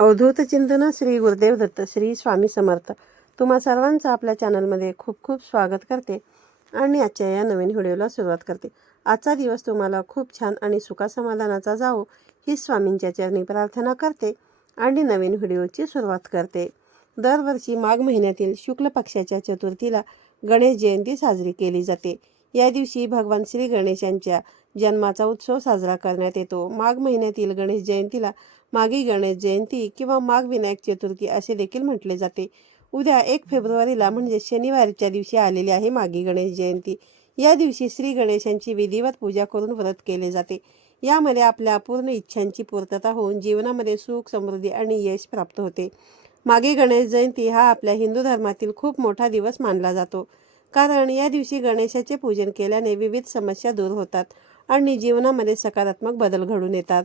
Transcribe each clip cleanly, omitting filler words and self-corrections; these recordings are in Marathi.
अवधूत चिंतन श्री गुरुदेव दत्त श्री स्वामी समर्थ. तुम्हा सर्वांचं आपल्या चॅनलमध्ये खूप खूप स्वागत करते आणि आजच्या या नवीन व्हिडिओला सुरुवात करते. आजचा दिवस तुम्हाला खूप छान आणि सुखासमाधानाचा जावो ही स्वामींच्या चरणी प्रार्थना करते आणि नवीन व्हिडिओची सुरुवात करते. दरवर्षी माघ महिन्यातील शुक्ल पक्षाच्या चतुर्थीला गणेश जयंती साजरी केली जाते. या दिवशी भगवान श्री गणेशांच्या जन्माचा उत्सव साजरा करण्यात येतो. माघ महिन्यातील गणेश जयंतीला माघी गणेश जयंती किंवा माघ विनायक चतुर्थी असे देखील म्हटले जाते. उद्या 1 फेब्रुवारीला म्हणजे शनिवारच्या दिवशी आलेली आहे माघी गणेश जयंती. या दिवशी श्री गणेशांची विधिवत पूजा करून व्रत केले जाते. यामध्ये आपल्या पूर्ण इच्छांची पूर्तता होऊन जीवनामध्ये सुख, समृद्धी आणि यश प्राप्त होते. माघी गणेश जयंती हा आपल्या हिंदू धर्मातील खूप मोठा दिवस मानला जातो. कारण या दिवशी गणेशाचे पूजन केल्याने विविध समस्या दूर होतात आणि जीवनामध्ये सकारात्मक बदल घडून येतात.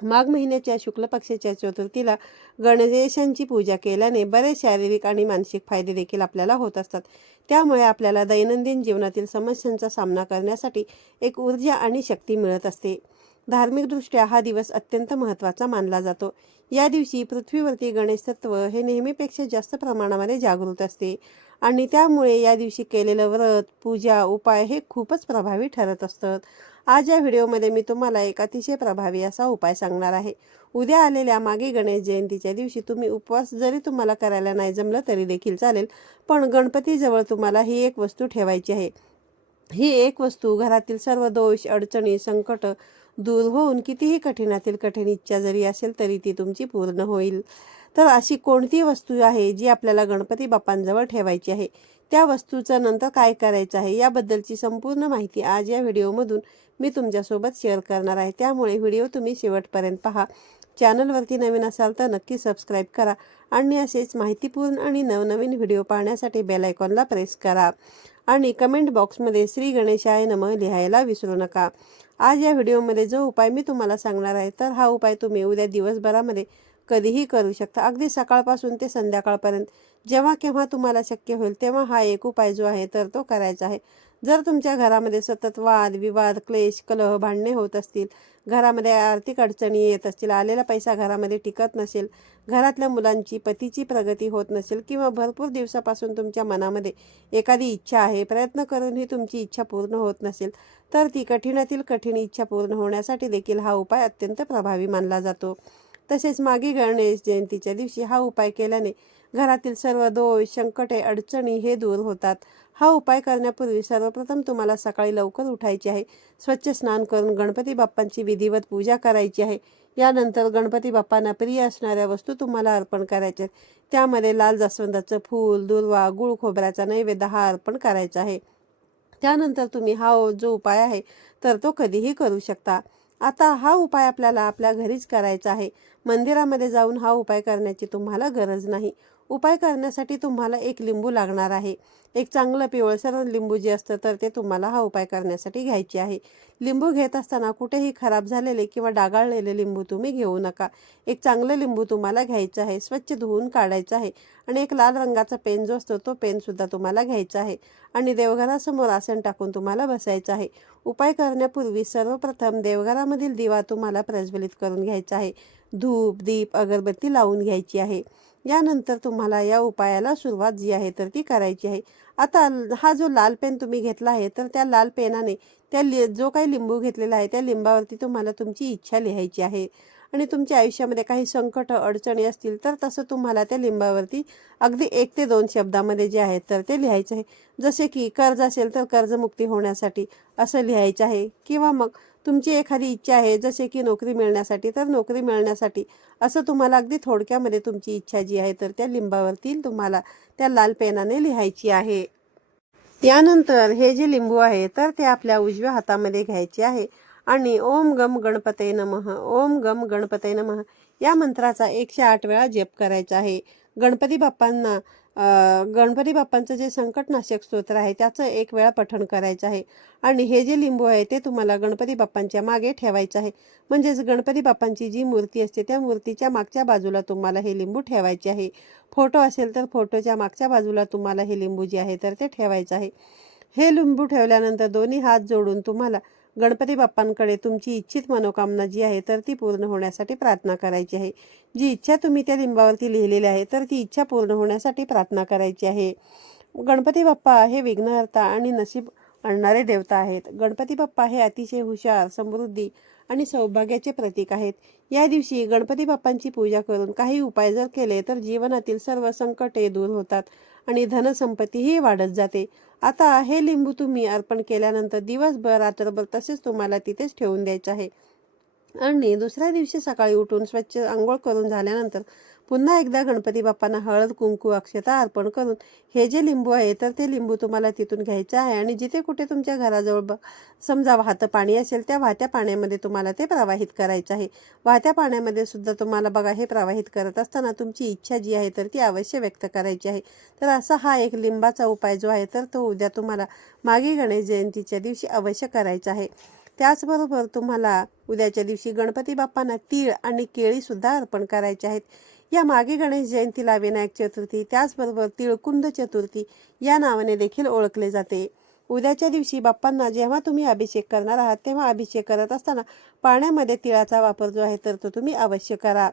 माघ महिन्याच्या शुक्ल पक्षाच्या चतुर्थीला गणेशांची पूजा केल्याने बरेच शारीरिक आणि मानसिक फायदे देखील आपल्याला होत असतात. त्यामुळे आपल्याला दैनंदिन जीवनातील समस्यांचा सामना करण्यासाठी एक ऊर्जा आणि शक्ती मिळत असते. धार्मिकदृष्ट्या हा दिवस अत्यंत महत्त्वाचा मानला जातो. या दिवशी पृथ्वीवरती गणेश तत्व हे नेहमीपेक्षा जास्त प्रमाणामध्ये जागृत असते आणि त्यामुळे या दिवशी केलेलं व्रत, पूजा, उपाय हे खूपच प्रभावी ठरत असतात. आज या व्हिडिओमध्ये मी तुम्हाला एक अतिशय प्रभावी असा उपाय सांगणार आहे. उद्या आलेल्या माघी गणेश जयंतीच्या दिवशी तुम्ही उपवास जरी तुम्हाला करायला नाही जमलं तरी देखील चालेल, पण गणपतीजवळ तुम्हाला ही एक वस्तू ठेवायची आहे. ही एक वस्तू घरातील सर्व दोष, अडचणी, संकट दूर होऊन कितीही कठीणातील कठीण इच्छा जरी असेल तरी ती तुमची पूर्ण होईल. तर अशी कोणती वस्तू आहे जी आपल्याला गणपती बाप्पांजवळ ठेवायची आहे, त्या वस्तूचं नंतर काय करायचं आहे याबद्दलची संपूर्ण माहिती आज या व्हिडिओमधून मी तुमच्यासोबत शेअर करणार आहे. त्यामुळे व्हिडिओ तुम्ही शेवटपर्यंत पहा. चॅनलवरती नवीन असाल तर नक्की सबस्क्राईब करा आणि असेच माहितीपूर्ण आणि नवनवीन व्हिडिओ पाहण्यासाठी बेल आयकॉनला प्रेस करा आणि कमेंट बॉक्समध्ये श्री गणेशाय नमः लिहायला विसरू नका. आज या व्हिडिओमध्ये जो उपाय मी तुम्हाला सांगणार आहे तर हा उपाय तुम्ही उद्या दिवसभरामध्ये कधीही करू शकता. अगदी सकाळपासून ते संध्याकाळपर्यंत जेव्हा केव्हा तुम्हाला शक्य होईल तेव्हा हा एक उपाय जो आहे तर तो करायचा आहे. जर तुमच्या घरामध्ये सतत वाद विवाद, क्लेश, कलह, भांडणे होत असतील, घरामध्ये आर्थिक अडचणी येत असतील, आलेला पैसा घरामध्ये टिकत नसेल, घरातल्या मुलांची, पतीची प्रगती होत नसेल किंवा भरपूर दिवसापासून तुमच्या मनामध्ये एखादी इच्छा आहे, प्रयत्न करूनही तुमची इच्छा पूर्ण होत नसेल, तर ती कठीणातील कठीण इच्छा पूर्ण होण्यासाठी देखील हा उपाय अत्यंत प्रभावी मानला जातो. तसेच माघी गणेश जयंतीच्या दिवशी हा उपाय केल्याने घरातील सर्व दोष, संकटे, अडचणी हे दूर होतात. हा उपाय करण्यापूर्वी सर्वप्रथम तुम्हाला सकाळी लवकर उठायचे आहे. स्वच्छ स्नान करून गणपती बाप्पांची विधिवत पूजा करायची आहे. यानंतर गणपती बाप्पांना प्रिय असणाऱ्या वस्तू तुम्हाला अर्पण करायच्या आहेत. त्यामध्ये लाल जास्वंदाचं फूल, दुर्वा, गुळ खोबऱ्याचा नैवेद्य हा अर्पण करायचा आहे. त्यानंतर तुम्ही हा जो उपाय आहे तर तो कधीही करू शकता. आता हा उपाय आपल्याला आपल्या घरीच करायचा आहे. मंदिरामध्ये जाऊन हा उपाय करण्याची तुम्हाला गरज नाही. उपाय करण्यासाठी तुम्हाला एक लिंबू लागणार आहे. एक चांगलं पिवळसर लिंबू जे असतं तर ते तुम्हाला हा उपाय करण्यासाठी घ्यायचे आहे. लिंबू घेत असताना कुठेही खराब झालेले किंवा डागाळलेले लिंबू तुम्ही घेऊ नका. एक चांगलं लिंबू तुम्हाला घ्यायचं आहे, स्वच्छ धुवून काढायचं आहे आणि एक लाल रंगाचा पेन जो असतो तो पेनसुद्धा तुम्हाला घ्यायचा आहे आणि देवघरासमोर आसन टाकून तुम्हाला बसायचं आहे. उपाय करण्यापूर्वी सर्वप्रथम देवघरामधील दिवा तुम्हाला प्रज्वलित करून घ्यायचा आहे. धूप, दीप, अगरबत्ती लावून घ्यायची आहे. यानंतर तुम्हाला या उपायाला सुरुवात जी आहे तर ती करायची आहे. आता हा जो लाल पेन तुम्ही घेतला आहे तर त्या लाल पेनाने जो काही लिंबू घेतलेला आहे त्या लिंबावरती तुम्हाला तुमची इच्छा लिहायची आहे आणि तुमच्या आयुष्यामध्ये काही संकट, अडचणी असतील तर तसं तुम्हाला त्या लिंबावरती अगदी 1 ते 2 शब्दामध्ये जे आहेत तर ते लिहायचं आहे. जसे की कर्ज असेल तर कर्जमुक्ती होण्यासाठी असं लिहायचं आहे किंवा मग तुमची एखादी इच्छा आहे जसे की नोकरी मिळण्यासाठी तर नोकरी मिळण्यासाठी असं तुम्हाला अगदी थोडक्यामध्ये तुमची इच्छा जी आहे तर त्या लिंबावरती तुम्हाला त्या लाल पेनाने लिहायची आहे. यानंतर हे जे लिंबू आहे तर ते आपल्या उजव्या हातामध्ये घ्यायचे आहे आणि ओम गम गणपते नमः, ओम गम गणपते नमः या मंत्राचा 108 वेळा जप करायचा आहे. गणपती बाप्पांना गणपती बाप्पांचं जे संकटनाशक स्तोत्र आहे त्याचं 1 वेळा पठण करायचं आहे आणि हे जे लिंबू आहे ते तुम्हाला गणपती बाप्पांच्या मागे ठेवायचं आहे. म्हणजेच गणपती बाप्पांची जी मूर्ती असते त्या मूर्तीच्या मागच्या बाजूला तुम्हाला हे लिंबू ठेवायचे आहे. फोटो असेल तर फोटोच्या मागच्या बाजूला तुम्हाला हे लिंबू जे आहे तर ते ठेवायचं आहे. हे लिंबू ठेवल्यानंतर दोन्ही हात जोडून तुम्हाला गणपती बाप्पांकडे तुमची इच्छित मनोकामना जी आहे तर ती पूर्ण होण्यासाठी प्रार्थना करायची आहे. जी इच्छा तुम्ही त्या लिंबावरती लिहिलेली आहे तर ती इच्छा पूर्ण होण्यासाठी प्रार्थना करायची आहे. गणपती बाप्पा हे विघ्नहर्ता आणि नशीब आणणारे देवता आहेत. गणपती बाप्पा हे अतिशय हुशार, समृद्धी आणि सौभाग्याचे प्रतीक आहेत. या दिवशी गणपती बाप्पांची पूजा करून काही उपाय जर केले तर जीवनातील सर्व संकटे दूर होतात आणि धनसंपत्तीही वाढत जाते. आता हे लिंबू तुम्ही अर्पण केल्यानंतर दिवसभर रात्रभर तसेच तुम्हाला तिथेच ठेवून द्यायचे आहे आणि दुसऱ्या दिवशी सकाळी उठून स्वच्छ आंघोळ करून झाल्यानंतर पुन्हा एकदा गणपती बाप्पांना हळद कुंकू अक्षता अर्पण करून हे जे लिंबू आहे तर ते लिंबू तुम्हाला तिथून घ्यायचं आहे आणि जिथे कुठे तुमच्या घराजवळ समजा वाहतं पाणी असेल त्या वाहत्या पाण्यामध्ये तुम्हाला ते प्रवाहित करायचं आहे. वाहत्या पाण्यामध्ये सुद्धा तुम्हाला बघा हे प्रवाहित करत असताना तुमची इच्छा जी आहे तर ती अवश्य व्यक्त करायची आहे. तर असा हा एक लिंबाचा उपाय जो आहे तर तो उद्या तुम्हाला माघी गणेश जयंतीच्या दिवशी अवश्य करायचा आहे. त्याचबरोबर तुम्हाला उद्याच्या दिवशी गणपती बाप्पांना तीळ आणि केळी सुद्धा अर्पण करायचे आहेत. या मागे गणेश जयंतीला विनायक चतुर्थी त्याचबरोबर तिळकुंद चतुर्थी या नावाने देखील ओळखले जाते. उद्याच्या दिवशी बाप्पांना जेव्हा तुम्ही अभिषेक करणार आहात तेव्हा अभिषेक करत असताना पाण्यामध्ये तिळाचा वापर जो आहे तर तो तुम्ही अवश्य करा.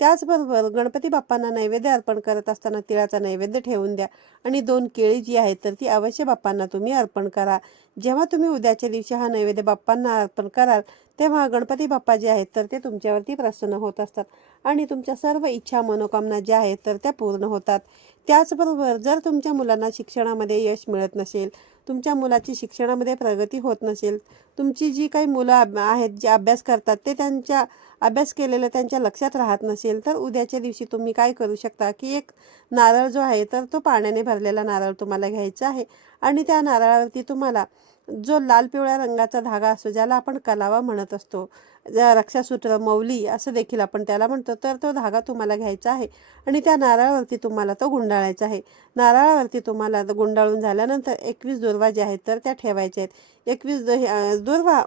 त्याचबरोबर गणपती बाप्पांना नैवेद्य अर्पण करत असताना तिळाचा नैवेद्य ठेवून द्या आणि 2 केळी जी आहेत तर ती अवश्य बाप्पांना तुम्ही अर्पण करा. जेव्हा तुम्ही उद्याच्या दिवशी हा नैवेद्य बाप्पांना अर्पण कराल तेव्हा गणपती बाप्पा जे आहेत तर ते तुमच्यावरती प्रसन्न होत असतात आणि तुमच्या सर्व इच्छा मनोकामना ज्या आहेत तर त्या पूर्ण होतात. त्याचबरोबर जर तुमच्या मुलांना शिक्षणामध्ये यश मिळत नसेल, तुमच्या मुलाची शिक्षणामध्ये प्रगती होत नसेल, तुमची जी काही मुलं आहेत जे अभ्यास करतात ते त्यांच्या अभ्यास केलेलं त्यांच्या लक्षात राहत नसेल तर उद्याच्या दिवशी तुम्ही काय करू शकता की एक नारळ जो आहे तर तो पाण्याने भरलेला नारळ तुम्हाला घ्यायचा आहे आणि त्या नारळावरती तुम्हाला जो लाल पिवळ्या रंगाचा धागा असतो ज्याला आपण कलावा म्हणत असतो, रक्षासूत्र मौली असं देखील आपण त्याला म्हणतो, तर तो धागा तुम्हाला घ्यायचा आहे आणि त्या नारळावरती तुम्हाला तो गुंडाळायचा आहे. नारळावरती तुम्हाला गुंडाळून झाल्यानंतर 21 दुर्वा जे आहेत तर त्या ठेवायच्या आहेत. 21 दुर्वा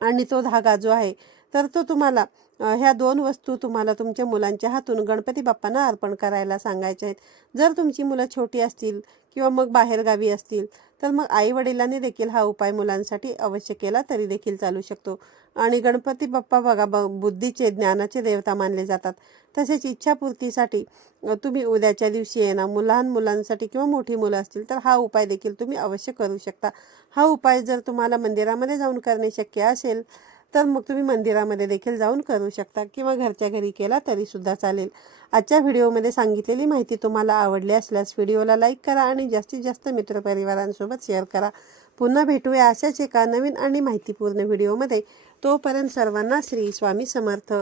आणि तो धागा जो आहे तर तो तुम्हाला ह्या 2 वस्तू तुम्हाला तुमच्या मुलांच्या हातून गणपती बाप्पांना अर्पण करायला सांगायच्या आहेत. जर तुमची मुलं छोटी असतील किंवा मग बाहेरगावी असतील तर मग आई वडिलांनी देखील हा उपाय मुलांसाठी अवश्य केला तरी देखील चालू शकतो. आणि गणपती बाप्पा बघा बुद्धीचे ज्ञानाचे देवता मानले जातात. तसेच इच्छापूर्तीसाठी तुम्ही उद्याच्या दिवशी आहे ना लहान मुलांसाठी किंवा मोठी मुलं असतील तर हा उपाय देखील तुम्ही अवश्य करू शकता. हा उपाय जर तुम्हाला मंदिरामध्ये जाऊन करणे शक्य असेल तर मग तुम्ही मंदिरामध्ये देखील जाऊन करू शकता किंवा घरच्या घरी केला तरी सुद्धा चालेल. आजच्या व्हिडिओमध्ये सांगितलेली माहिती तुम्हाला आवडली असल्यास व्हिडिओला लाईक करा आणि जास्तीत जास्त मित्रपरिवारांसोबत शेअर करा. पुन्हा भेटूया अशाच एका नवीन आणि माहितीपूर्ण व्हिडिओमध्ये. तोपर्यंत सर्वांना श्री स्वामी समर्थ.